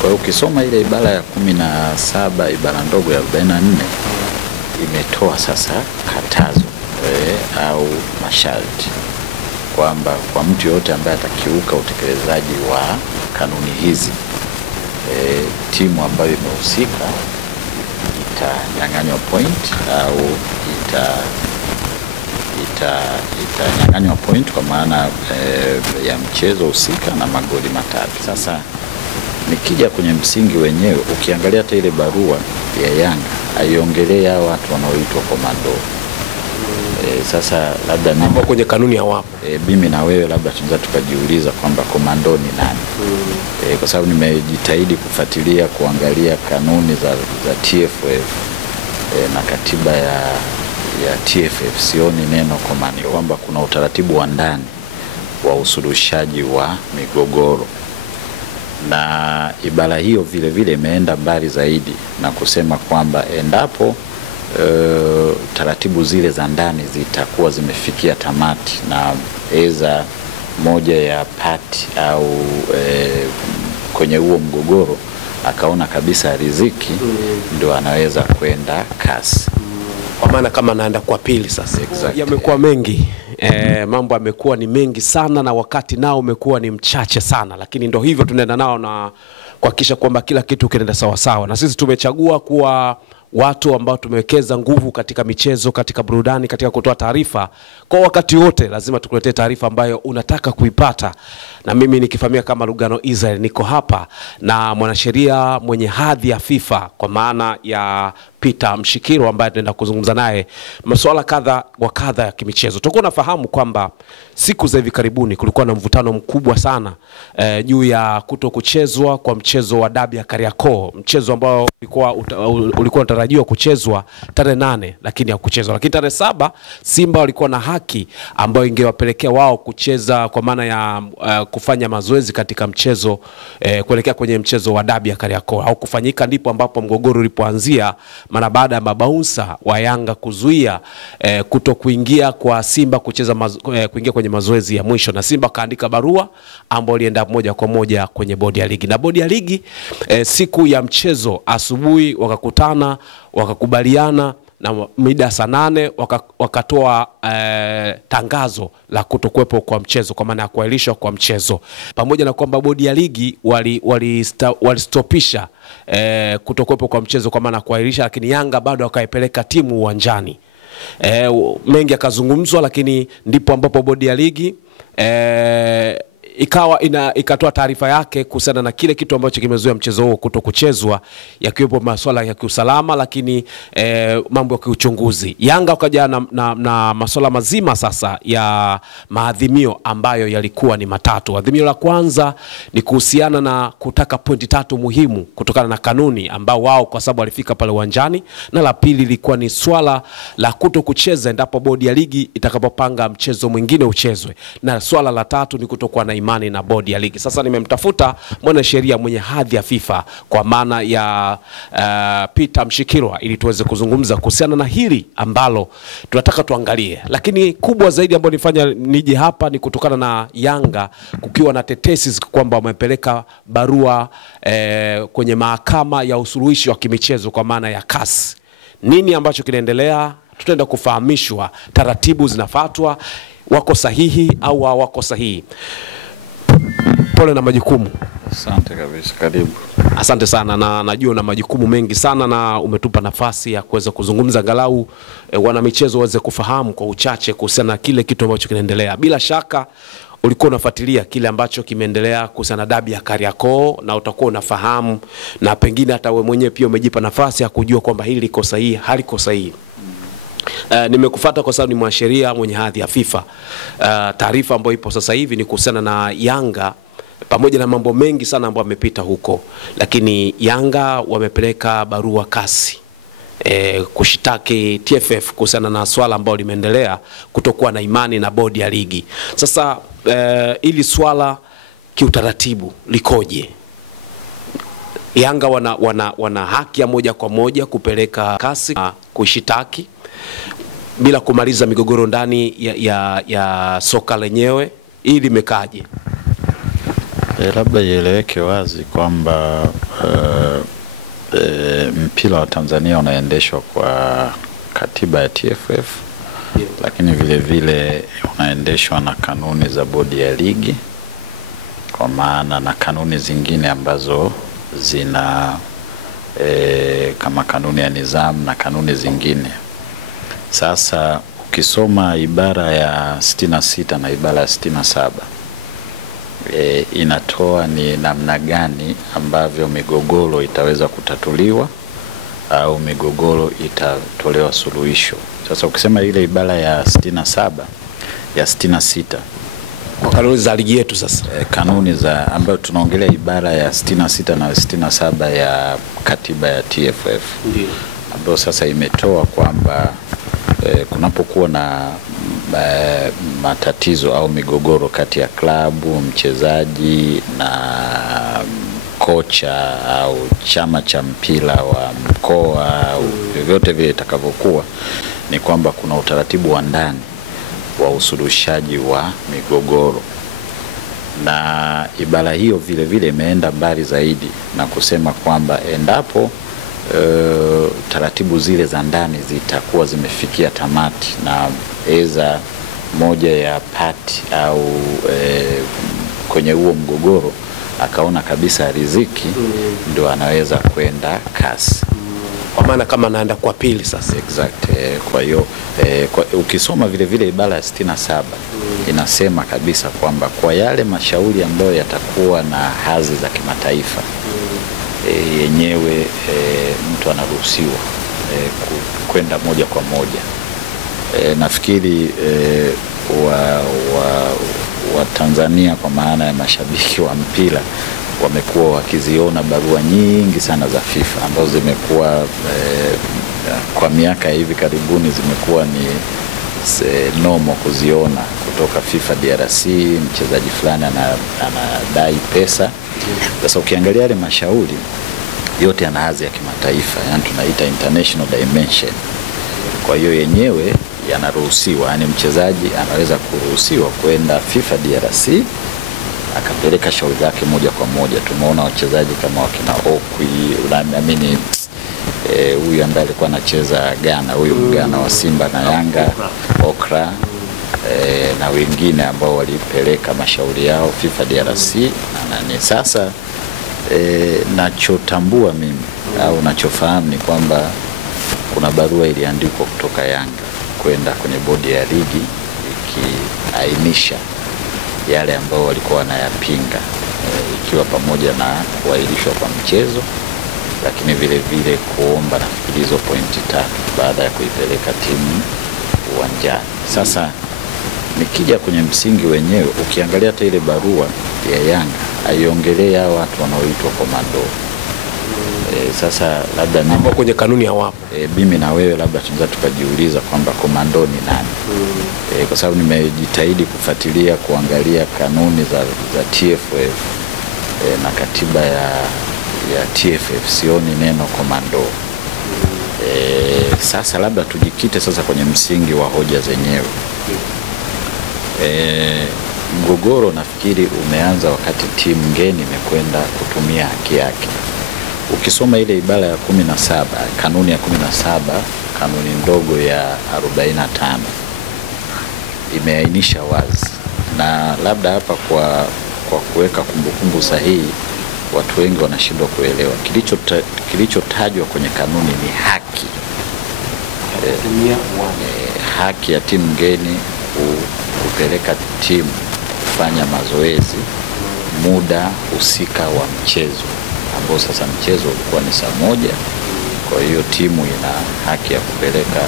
Kwa hiyo ukisoma ile ibara ya 17 ibara ndogo ya 44 imetoa sasa katazo au masharti kwamba kwa mtu yote ambaye atakiuka utekelezaji wa kanuni hizi, timu ambayo imehusika itanyang'anywa point au itanyang'anywa point kwa maana ya mchezo husika na magoli matatu. Sasa nikija kwenye msingi wenyewe, ukiangalia hata ile barua ya Yanga haiongelea hao watu wanaoitwa komando. Sasa labda mimi kwenye kanuni hawapo. Mimi na wewe labda tunaweza tukajiuliza kwamba komando ni nani? Kwa sababu nimejitahidi kufuatilia kuangalia kanuni za TFF na katiba ya TFF, sioni neno komando, kwamba kuna utaratibu wa ndani wa usuluhishaji wa migogoro. Na ibara hiyo vile vile imeenda mbali zaidi na kusema kwamba endapo taratibu zile za ndani zitakuwa zimefikia tamati na eza moja ya pati au kwenye huo mgogoro akaona kabisa riziki, ndio anaweza kwenda kasi. Kwa maana kama anaenda kwa pili sasa. Exactly. Yamekuwa mengi. Mambo yamekuwa ni mengi sana na wakati nao umekuwa ni mchache sana, lakini ndio hivyo tunaenda nao na kuhakikisha kwamba kila kitu kinaenda sawa sawa. Na sisi tumechagua kuwa watu ambao tumewekeza nguvu katika michezo, katika burudani, katika kutoa taarifa. Kwa wakati wote lazima tukuletee taarifa ambayo unataka kuipata. Na mimi nikifahamia kama Lugano Israel, niko hapa na mwanasheria mwenye hadhi ya FIFA kwa maana ya Peter Mshikiro, ambaye tunaenda kuzungumza naye masuala kadha wa kadha ya kimichezo. Tutakuwa nafahamu kwamba siku za hivi karibuni kulikuwa na mvutano mkubwa sana juu ya kutokuchezwa kwa mchezo wa dabi ya Kariakoo, mchezo ambao ulikuwa unatarajiwa kuchezwa tarehe 8 lakini hakuchezwa. Lakini tarehe 7 Simba walikuwa na haki ambayo ingewapelekea wao kucheza kwa maana ya kufanya mazoezi katika mchezo kuelekea kwenye mchezo wa dabi ya Kariakoo au kufanyika, ndipo ambapo mgogoro ulipoanzia mara baada ya mabaunsa wa Yanga kuzuia kutokuingia kwa Simba kucheza kuingia kwenye mazoezi ya mwisho, na Simba kaandika barua ambayo ilienda moja kwa moja kwenye bodi ya ligi. Na bodi ya ligi siku ya mchezo asubuhi wakakutana, wakakubaliana na mida saa 8 wakatoa tangazo la kutokuwepo kwa mchezo, kwa maana ya kuahirishwa kwa mchezo, pamoja na kwamba bodi ya ligi walistopisha kutokuwepo kwa mchezo kwa maana kuahirisha, lakini Yanga bado wakaipeleka timu uwanjani. Mengi yakazungumzwa, lakini ndipo ambapo bodi ya ligi ikatoa taarifa yake kuhusiana na kile kitu ambacho kimezuia mchezo huo kutokuchezwa, yakiwepo masuala ya kiusalama, lakini mambo ya kiuchunguzi. Yanga wakaja na masuala mazima sasa ya maadhimio ambayo yalikuwa ni matatu. Adhimio la kwanza ni kuhusiana na kutaka pointi 3 muhimu kutokana na kanuni ambao wao kwa sababu walifika pale uwanjani, na la pili lilikuwa ni swala la kutokucheza endapo bodi ya ligi itakapopanga mchezo mwingine uchezwe, na swala la tatu ni kutokuwa na imani na bodi ya ligi. Sasa nimemtafuta mwanasheria mwenye hadhi ya FIFA kwa maana ya Peter Mshikiro ili tuweze kuzungumza kuhusiana na hili ambalo tunataka tuangalie. Lakini kubwa zaidi ambayo nifanya nije hapa ni kutokana na Yanga kukiwa na tetesi kwamba wamepeleka barua kwenye mahakama ya usuluhishi wa kimichezo kwa maana ya CAS. Nini ambacho kinaendelea? Tutaenda kufahamishwa, taratibu zinafuatwa, wako sahihi au hawako sahihi. Pole na majukumu. Asante kabisa, karibu. Asante sana, na najua una majukumu mengi sana na umetupa nafasi ya kuweza kuzungumza angalau wana michezo waweze kufahamu kwa uchache kuhusiana na kile kitu ambacho kinaendelea. Bila shaka ulikuwa unafuatilia kile ambacho kimeendelea kuhusiana na dabi ya Kariakoo na utakuwa unafahamu, na pengine hata wewe mwenyewe pia umejipa nafasi ya kujua kwamba hili liko sahihi, haliko sahihi. Nimekufuata kwa sababu ni mwanasheria mwenye hadhi ya FIFA. Taarifa ambayo ipo sasa hivi ni kuhusiana na Yanga pamoja na mambo mengi sana ambayo yamepita huko, lakini Yanga wamepeleka barua CAS kushitaki TFF kuhusiana na swala ambalo limeendelea kutokuwa na imani na bodi ya ligi. Sasa ili swala kiutaratibu likoje? Yanga wana haki ya moja kwa moja kupeleka CAS kushitaki bila kumaliza migogoro ndani ya soka lenyewe, ili limekaje? Labda ieleweke wazi kwamba mpira wa Tanzania unaendeshwa kwa katiba ya TFF, lakini vile vile unaendeshwa na kanuni za bodi ya ligi, kwa maana na kanuni zingine ambazo zina kama kanuni ya nidhamu na kanuni zingine. Sasa ukisoma ibara ya 66 na ibara ya 67 inatoa ni namna gani ambavyo migogoro itaweza kutatuliwa au migogoro itatolewa suluhisho. Sasa ukisema ile ibara ya 67 ya 66 kwa kanuni za ligi yetu sasa, kanuni za ambayo tunaongelea ibara ya 66 na 67 ya katiba ya TFF, ndio ambayo sasa imetoa kwamba kunapokuwa na matatizo au migogoro kati ya klabu, mchezaji na kocha au chama cha mpira wa mkoa au vyovyote vile itakavyokuwa, ni kwamba kuna utaratibu wa ndani wa usuluhishaji wa migogoro. Na ibara hiyo vile vile imeenda mbali zaidi na kusema kwamba endapo taratibu zile za ndani zitakuwa zimefikia tamati na eza moja ya pati au kwenye huo mgogoro akaona kabisa riziki, ndio anaweza kwenda kasi, kwa maana kama anaenda kwa pili sasa. Exact. Kwa hiyo ukisoma vile vile ibara ya 67 inasema kabisa kwamba kwa yale mashauri ambayo yatakuwa na hadhi za kimataifa, yenyewe mtu anaruhusiwa kwenda moja kwa moja. Nafikiri wa Tanzania kwa maana ya mashabiki wa mpira wamekuwa wakiziona barua nyingi sana za FIFA ambazo zimekuwa kwa miaka hivi karibuni zimekuwa ni nomo kuziona kutoka FIFA DRC, mchezaji fulani anadai pesa. Sasa ukiangalia yale mashauri yote yana hadhi ya kimataifa, yani tunaita international dimension. Kwa hiyo yenyewe yanaruhusiwa, yani mchezaji anaweza kuruhusiwa kwenda FIFA DRC akapeleka shauri lake moja kwa moja. Tumeona wachezaji kama wakina Okwi, unaamini huyu ambaye alikuwa anacheza Ghana, huyu Ghana wa Simba na Yanga, Okra, na wengine ambao walipeleka mashauri yao FIFA DRC na nani. Sasa nachotambua mimi au nachofahamu ni kwamba kuna barua iliandikwa kutoka Yanga kwenda kwenye bodi ya ligi ikiainisha yale ambao walikuwa wanayapinga, ikiwa pamoja na kuahirishwa kwa mchezo, lakini vile vile kuomba nafikiri hizo pointi 3 baada ya kuipeleka timu uwanjani. Sasa nikija kwenye msingi wenyewe, ukiangalia hata ile barua ya Yanga haiongelea hao watu wanaoitwa komando. Sasa labda mimi kwenye kanuni hawapo. Mimi na wewe labda tunaweza tukajiuliza kwamba komando ni nani? Kwa sababu nimejitahidi kufuatilia kuangalia kanuni za TFF na katiba ya TFF, sioni neno komando. Sasa labda tujikite sasa kwenye msingi wa hoja zenyewe. Mgogoro nafikiri umeanza wakati timu ngeni imekwenda kutumia haki yake. Ukisoma ile ibara ya 17, kanuni ya 17, kanuni ndogo ya 45 imeainisha wazi, na labda hapa kwa kuweka kumbukumbu sahihi watu wengi wanashindwa kuelewa kilichotajwa kwenye kanuni ni haki. Haki ya timu ngeni kupeleka timu kufanya mazoezi muda husika wa mchezo, ambao sasa mchezo ulikuwa ni saa 1. Kwa hiyo timu ina haki ya kupeleka.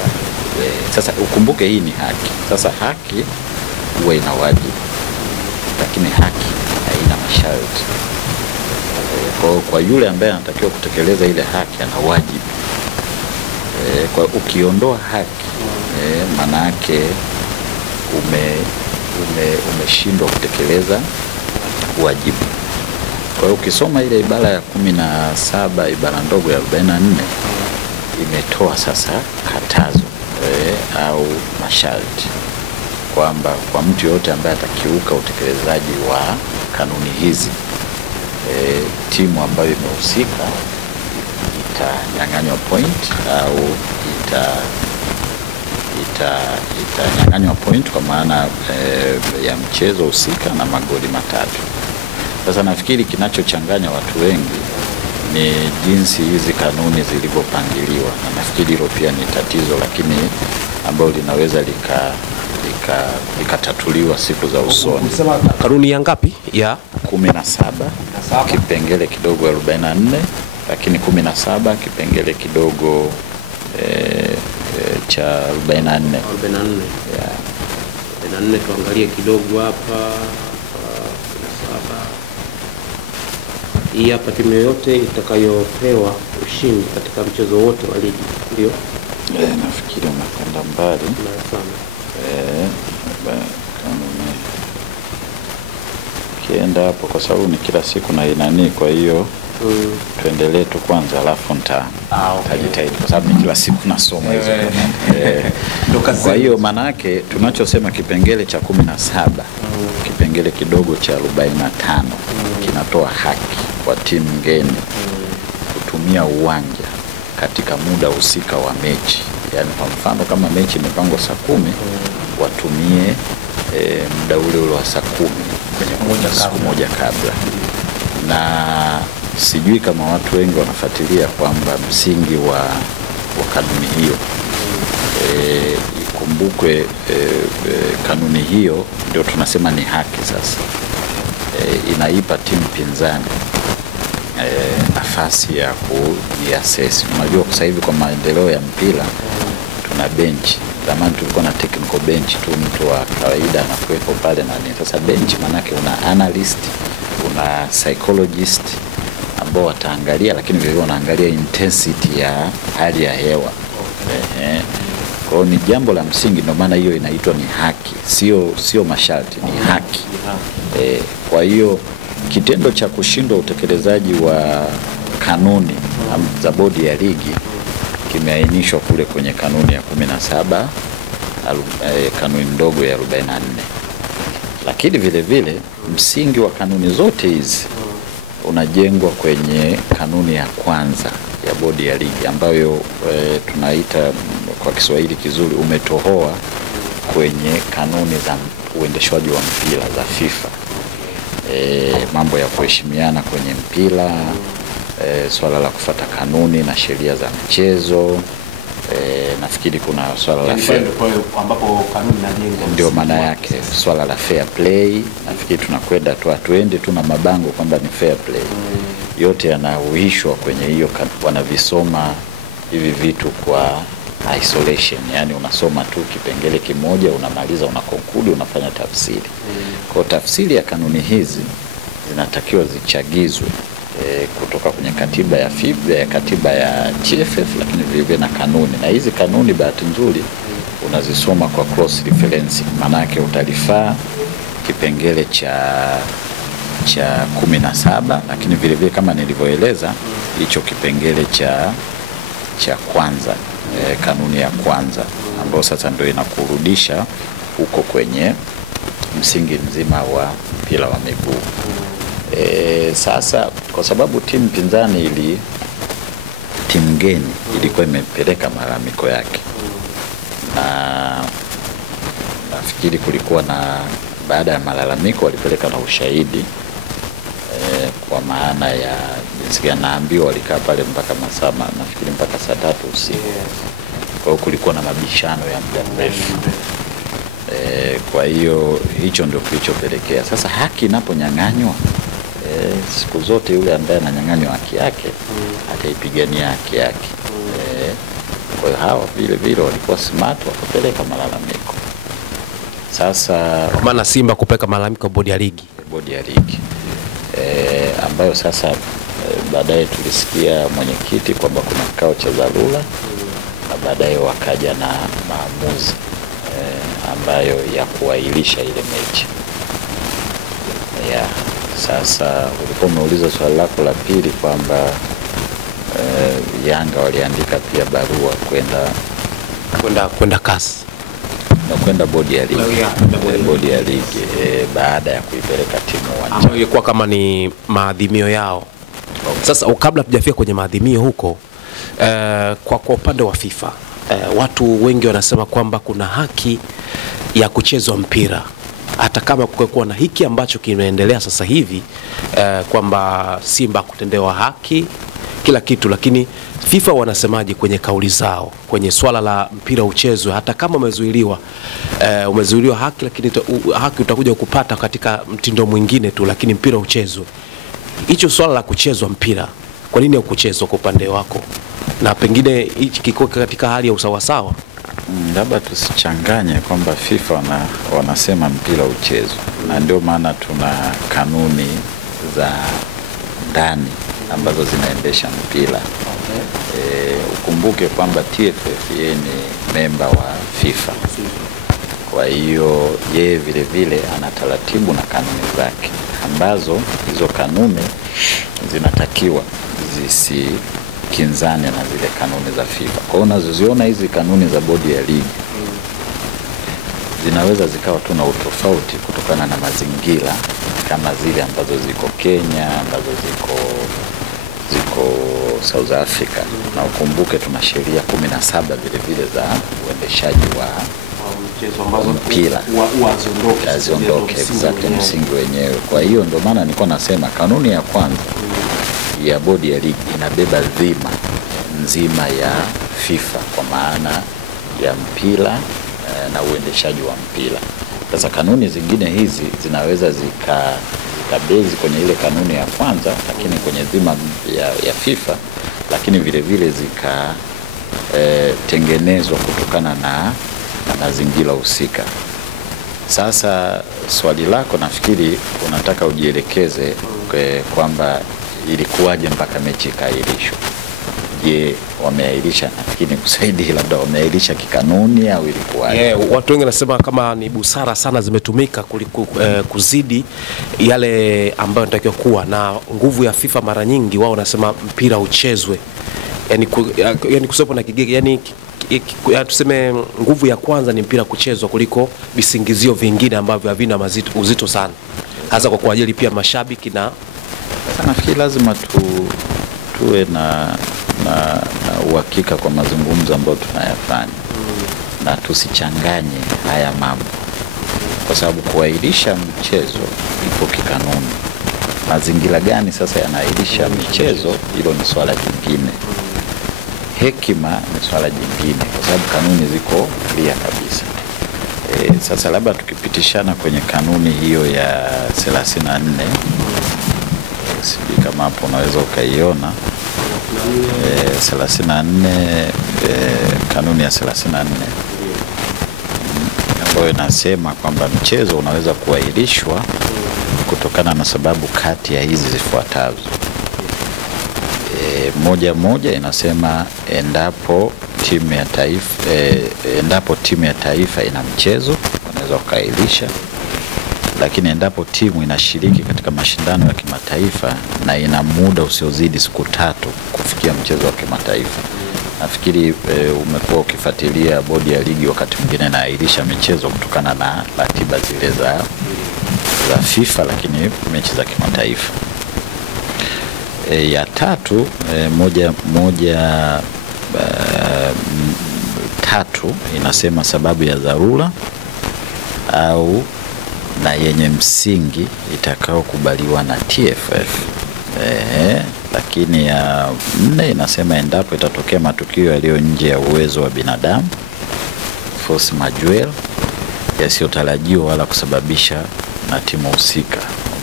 Sasa ukumbuke hii ni haki. Sasa haki huwa ina wajibu, lakini haki haina masharti. Kwa yule ambaye anatakiwa kutekeleza ile haki ana wajibu. Kwa ukiondoa haki, maana yake umeshindwa kutekeleza wajibu. Kwa hiyo ukisoma ile ibara ya 17, ibara ndogo ya 44 imetoa sasa katazo au masharti kwamba kwa mtu yote ambaye atakiuka utekelezaji wa kanuni hizi timu ambayo imehusika itanyang'anywa point au itanyang'anywa point kwa maana ya mchezo husika na magoli matatu. Sasa nafikiri kinachochanganya watu wengi ni jinsi hizi kanuni zilivyopangiliwa, na nafikiri hilo pia ni tatizo, lakini ambalo linaweza likatatuliwa siku za usoni. Unasema kanuni ya ngapi? Ya 17 kipengele kidogo 44, lakini 17 kipengele kidogo cha 44. 44. Yeah. 44 tuangalie kidogo hapa. Hii hapa timu yoyote itakayopewa ushindi katika mchezo wote wa ligi, ndio Nafikiri unakwenda mbali sana. Kanuni kienda hapo kwa sababu ni kila siku na inani, kwa hiyo tuendelee tu kwanza, alafu nitajitahidi kwa sababu ni kila siku nasoma hizo kanuni. Kwa hiyo maana yake tunachosema kipengele cha 17 kipengele kidogo cha 45 kinatoa haki kwa timu ngeni kutumia uwanja katika muda husika wa mechi. Yaani kwa mfano kama mechi imepangwa saa 10, watumie muda ule wa saa 10 kwenye siku moja kabla. Na sijui kama watu wengi wanafuatilia kwamba msingi wa kanuni hiyo, ikumbukwe kanuni hiyo ndio tunasema ni haki sasa. Inaipa timu pinzani nafasi ya kujiassess. Unajua sasa hivi kwa maendeleo ya mpira tuna bench. Zamani tulikuwa na technical bench tu, mtu wa kawaida anakuwepo pale na nini. Sasa bench manake una analyst, una psychologist ambao wataangalia, lakini vile wanaangalia intensity ya hali ya hewa. Kwa hiyo ni jambo la msingi, ndio maana hiyo inaitwa ni haki, sio masharti, ni haki. Kwa hiyo kitendo cha kushindwa utekelezaji wa kanuni za bodi ya ligi kimeainishwa kule kwenye kanuni ya 17 kanuni ndogo ya 44. Lakini vile vile msingi wa kanuni zote hizi unajengwa kwenye kanuni ya kwanza ya bodi ya ligi ambayo tunaita kwa Kiswahili kizuri umetohoa kwenye kanuni za uendeshwaji wa mpira za FIFA. Mambo ya kuheshimiana kwenye mpira, swala la kufuata kanuni na sheria za mchezo, nafikiri kuna swala la fair, ambapo kanuni inajenga, ndio maana yake swala la fair play. Nafikiri tunakwenda tu, atuende tu na mabango kwamba ni fair play. Yote yanahuishwa kwenye hiyo, wanavisoma hivi vitu kwa isolation, yani unasoma tu kipengele kimoja, unamaliza, unakonklude, unafanya tafsiri. Kwa tafsiri ya kanuni hizi zinatakiwa zichagizwe kutoka kwenye katiba ya FIBA, katiba ya TFF, lakini vile na kanuni. Na hizi kanuni bahati nzuri unazisoma kwa cross reference, maana yake utalifaa kipengele cha 17, lakini vile vile kama nilivyoeleza hicho kipengele cha kwanza, kanuni ya kwanza ambayo sasa ndio inakurudisha huko kwenye msingi mzima wa mpira wa miguu. Sasa kwa sababu timu pinzani timu ngeni ilikuwa imepeleka malalamiko yake, na nafikiri kulikuwa na, baada ya malalamiko walipeleka na ushahidi, kwa maana ya jinsi gani naambiwa walikaa pale mpaka masaa, nafikiri mpaka saa 3 usiku. Kwa hiyo kulikuwa na mabishano ya muda mrefu. Kwa hiyo hicho ndio kilichopelekea sasa haki inaponyang'anywa, siku zote yule ambaye ananyang'anywa haki yake ataipigania haki yake. Kwa hiyo hawa vile vile walikuwa smart, wakapeleka malalamiko. Sasa kwa maana Simba kupeleka malalamiko bodi ya ligi, ambayo sasa baadaye tulisikia mwenyekiti kwamba kuna kikao cha dharura, na baadaye wakaja na maamuzi ambayo ya kuahirisha ile mechi. Sasa ulikuwa umeuliza swali lako la pili kwamba Yanga waliandika pia barua kwenda CAS. kwenda bodi ya ligi. Bodi ya ligi baada ya kuipeleka timu uwanjani. Ilikuwa kama ni maadhimio yao. Sasa kabla tujafika kwenye maadhimio huko, kwa upande wa FIFA, watu wengi wanasema kwamba kuna haki ya kuchezwa mpira hata kama kungekuwa na hiki ambacho kimeendelea sasa hivi, kwamba Simba kutendewa haki kila kitu, lakini FIFA wanasemaje kwenye kauli zao kwenye swala la mpira uchezwe hata kama umezuiliwa haki, lakini haki utakuja kupata katika mtindo mwingine tu, lakini mpira uchezwe. Hicho swala la kuchezwa mpira, kwa nini haukuchezwa kwa upande wako, na pengine hichi kiko katika hali ya usawasawa? Labda tusichanganye kwamba FIFA wanasema mpira uchezwe, na ndio maana tuna kanuni za ndani ambazo zinaendesha mpira. Ukumbuke kwamba TFF yeye ni memba wa FIFA, kwa hiyo yeye vile vile ana taratibu na kanuni zake ambazo hizo kanuni zinatakiwa zisikinzane na zile kanuni za FIFA. Kwa hiyo unazoziona hizi kanuni za bodi ya ligi zinaweza zikawa tu na utofauti kutokana na mazingira, kama zile ambazo ziko Kenya, ambazo ziko South Africa. Na ukumbuke tuna sheria 17 vile vile za uendeshaji wa mpira aziondoke exactly msingi wenyewe. Kwa hiyo ndio maana nilikuwa nasema kanuni ya kwanza ya bodi ya ligi inabeba dhima nzima ya FIFA kwa maana ya mpira na uendeshaji wa mpira. Sasa kanuni zingine hizi zinaweza zikabezi kwenye ile kanuni ya kwanza, lakini kwenye dhima ya FIFA, lakini vile vile zikatengenezwa kutokana na mazingira husika. Sasa swali lako nafikiri unataka ujielekeze kwamba ilikuwaje mpaka mechi ikaahirishwa. Je, wameahirisha, nafikiri kusaidia labda wameahirisha kikanuni au ilikuwaje? Watu wengi nasema kama ni busara sana zimetumika kuzidi yale ambayo yanatakiwa kuwa na nguvu ya FIFA. Mara nyingi wao wanasema mpira uchezwe, yani kusepo na kigege, yani tuseme nguvu ya kwanza ni mpira kuchezwa kuliko visingizio vingine ambavyo havina uzito sana, hasa kwa kuajili pia mashabiki. Na nafikiri lazima tuwe na uhakika kwa mazungumzo ambayo tunayafanya, na tusichanganye haya mambo, kwa sababu kuahirisha mchezo ipo kikanuni. Mazingira gani sasa yanaahirisha michezo, hilo ni swala jingine. Hekima ni swala jingine, kwa sababu kanuni ziko clear kabisa. Sasa labda tukipitishana kwenye kanuni hiyo ya 34, sijui kama hapo unaweza ukaiona 34, kanuni ya 34 ambayo inasema kwamba mchezo unaweza kuahirishwa kutokana na sababu kati ya hizi zifuatazo. Moja inasema endapo timu ya taifa ina mchezo unaweza ukaahirisha, lakini endapo timu inashiriki katika mashindano ya kimataifa na ina muda usiozidi siku 3 kufikia mchezo wa kimataifa. Nafikiri umekuwa ukifuatilia bodi ya ligi wakati mwingine inaahirisha michezo kutokana na ratiba zile za FIFA, lakini mechi za kimataifa. Ya 3 3 inasema sababu ya dharura au na yenye msingi itakaokubaliwa na TFF. Lakini ya 4 inasema endapo itatokea matukio yaliyo nje ya uwezo wa binadamu, force majeure, yasiyotarajiwa wala kusababisha na timu husika.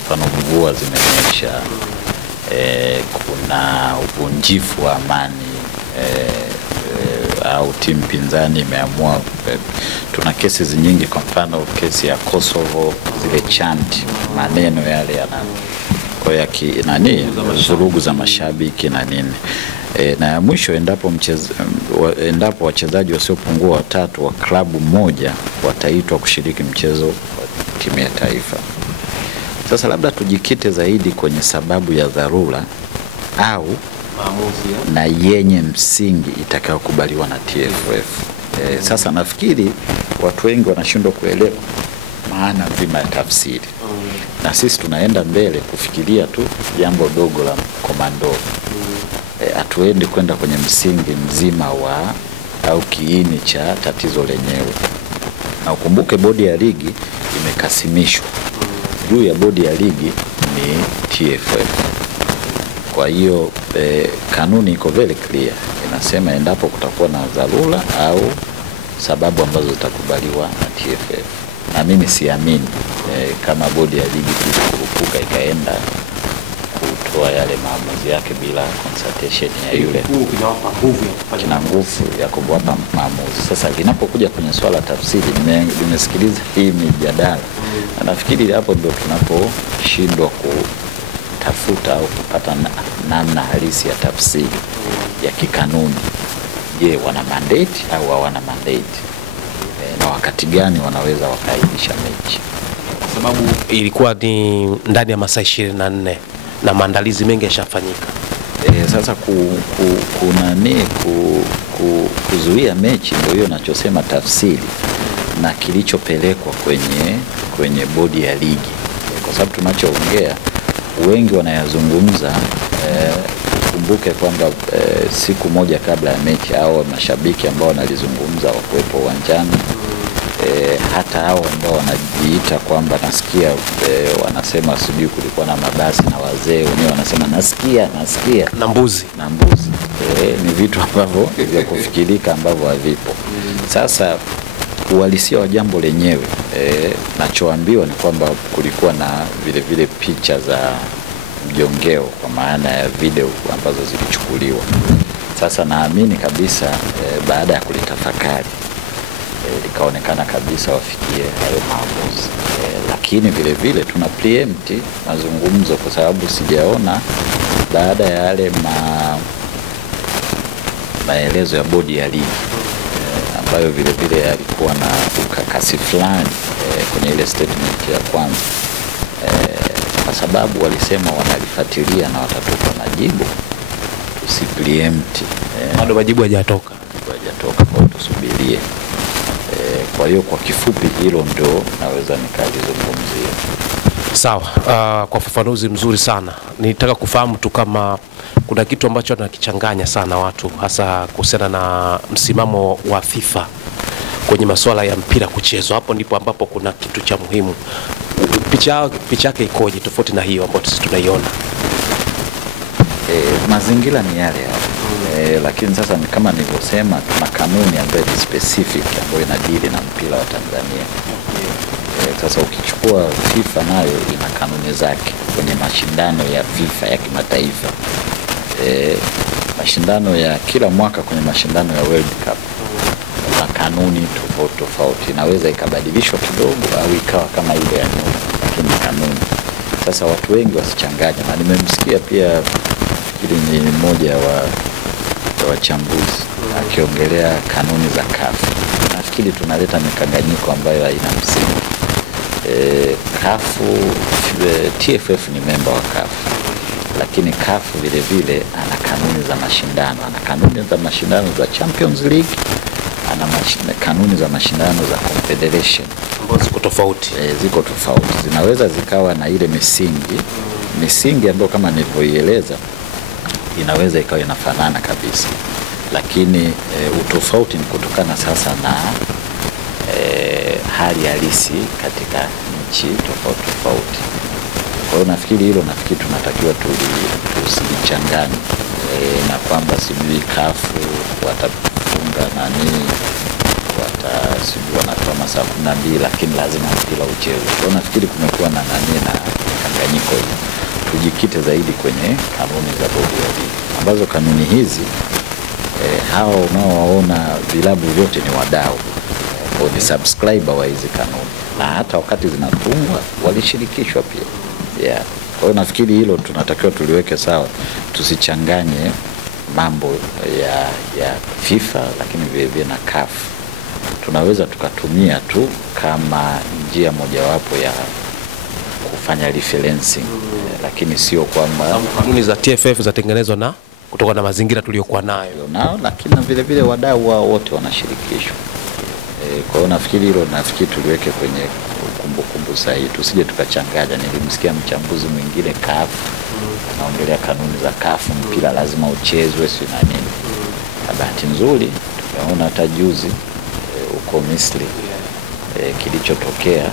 Mfano mvua zimenyesha, kuna uvunjifu wa amani, au timu pinzani imeamua. Tuna kesi nyingi, kwa mfano kesi ya Kosovo, zile chant maneno yale vurugu za mashabiki na nini. Na ya mwisho, endapo wachezaji wasiopungua 3 wa klabu moja wataitwa kushiriki mchezo wa timu ya taifa. Sasa labda tujikite zaidi kwenye sababu ya dharura au na yenye msingi itakayokubaliwa na TFF. Sasa nafikiri watu wengi wanashindwa kuelewa maana nzima ya tafsiri. Na sisi tunaenda mbele kufikiria tu jambo dogo la komando. Hatuendi kwenda kwenye msingi mzima wa au kiini cha tatizo lenyewe. Na ukumbuke bodi ya ligi imekasimishwa. Juu ya bodi ya ligi ni TFF. Kwa hiyo kanuni iko very clear. Inasema endapo kutakuwa na dharura au sababu ambazo zitakubaliwa na TFF. Na mimi siamini kama bodi ya ligi kurupuka ikaenda kutoa yale maamuzi yake bila consultation ya yule, kina nguvu ya kuwapa maamuzi. Sasa linapokuja kwenye swala tafsiri, nimesikiliza hii mijadala na nafikiri hapo ndio tunaposhindwa kutafuta au kupata namna halisi ya tafsiri ya kikanuni. Je, wana mandate au hawana mandate? Na wakati gani wanaweza wakaitisha mechi? Kwa sababu ilikuwa ni ndani ya masaa 24 na maandalizi mengi yashafanyika. Sasa kuzuia mechi ndio hiyo nachosema tafsiri na kilichopelekwa kwenye bodi ya ligi, kwa sababu tunachoongea wengi wanayazungumza. Kumbuke kwamba siku moja kabla ya mechi au mashabiki ambao wanalizungumza wakuwepo uwanjani, hata hao ambao wanajiita kwamba nasikia wanasema sijui kulikuwa na mabasi na wazee wenyewe wanasema nasikia na mbuzi ni vitu ambavyo vya kufikirika ambavyo havipo. Sasa uhalisia wa jambo lenyewe, nachoambiwa ni kwamba kulikuwa na vile picha za mjongeo, kwa maana ya video ambazo zilichukuliwa. Sasa naamini kabisa baada ya kulitafakari likaonekana kabisa wafikie hayo maamuzi. Lakini vile tuna preempt mazungumzo, kwa sababu sijaona baada ya yale maelezo ya bodi ya ligi ambayo vile yalikuwa na ukakasi fulani kwenye ile statement ya kwanza, kwa sababu walisema wanalifuatilia na watatupa majibu, tusipreempt. Bado majibu hajatoka, kwa tusubirie. Kwa hiyo kwa kifupi hilo ndio naweza nikalizungumzia. Sawa. Kwa ufafanuzi mzuri sana. Nitaka kufahamu tu kama kuna kitu ambacho anakichanganya sana watu, hasa kuhusiana na msimamo wa FIFA kwenye masuala ya mpira kuchezwa. Hapo ndipo ambapo kuna kitu cha muhimu. Picha yake ikoje tofauti na hiyo ambayo sisi tunaiona? Mazingira ni yale yale. Lakini sasa ni kama nilivyosema, tuna kanuni ambayo ni specific ambayo inadili na mpira wa Tanzania. Sasa ukichukua FIFA nayo ina kanuni zake kwenye mashindano ya FIFA ya kimataifa. Mashindano ya kila mwaka kwenye mashindano ya World Cup kuna kanuni tofauti. Inaweza ikabadilishwa kidogo au ikawa kama ile ya nyuma, lakini kanuni. Sasa watu wengi wasichanganya, na nimemsikia pia fikiri ni mmoja wa wachambuzi akiongelea kanuni za CAF. Nafikiri tunaleta mikanganyiko ambayo haina msingi. CAF, TFF ni member wa CAF, lakini CAF vile ana kanuni za mashindano, ana kanuni za mashindano za Champions League, ana kanuni za mashindano za Confederation ambazo ziko tofauti. Ziko tofauti, zinaweza zikawa na ile misingi ambayo kama nilivyoieleza inaweza ikawa inafanana kabisa, lakini utofauti ni kutokana sasa na hali halisi katika nchi tofauti. Kwa hiyo nafikiri tunatakiwa tusichanganye na kwamba sijui kafu watafunga sijui wanatoa masaa 12 lakini lazima mpira uchezwe. Kwa hiyo nafikiri kumekuwa na mkanganyiko hii. Tujikite zaidi kwenye kanuni za bodi ya ligi, ambazo kanuni hizi hawa unaowaona vilabu vyote ni wadau, ni subscriber wa hizi kanuni, na hata wakati zinatungwa walishirikishwa pia. Kwa hiyo nafikiri hilo tunatakiwa tuliweke sawa, tusichanganye mambo ya FIFA lakini vile na CAF. Tunaweza tukatumia tu kama njia mojawapo ya kufanya referencing, lakini sio kwamba kanuni za TFF zatengenezwa na kutokana na mazingira tuliyokuwa nayo nao, lakini vile vile wadau wao wote wanashirikishwa. Kwa hiyo nafikiri tuliweke kwenye kumbukumbu sahihi, tusije tukachanganya. Nilimsikia mchambuzi mwingine CAF anaongelea kanuni za CAF, mpira lazima uchezwe si na nini. Bahati nzuri tumeona hata juzi huko Misri kilichotokea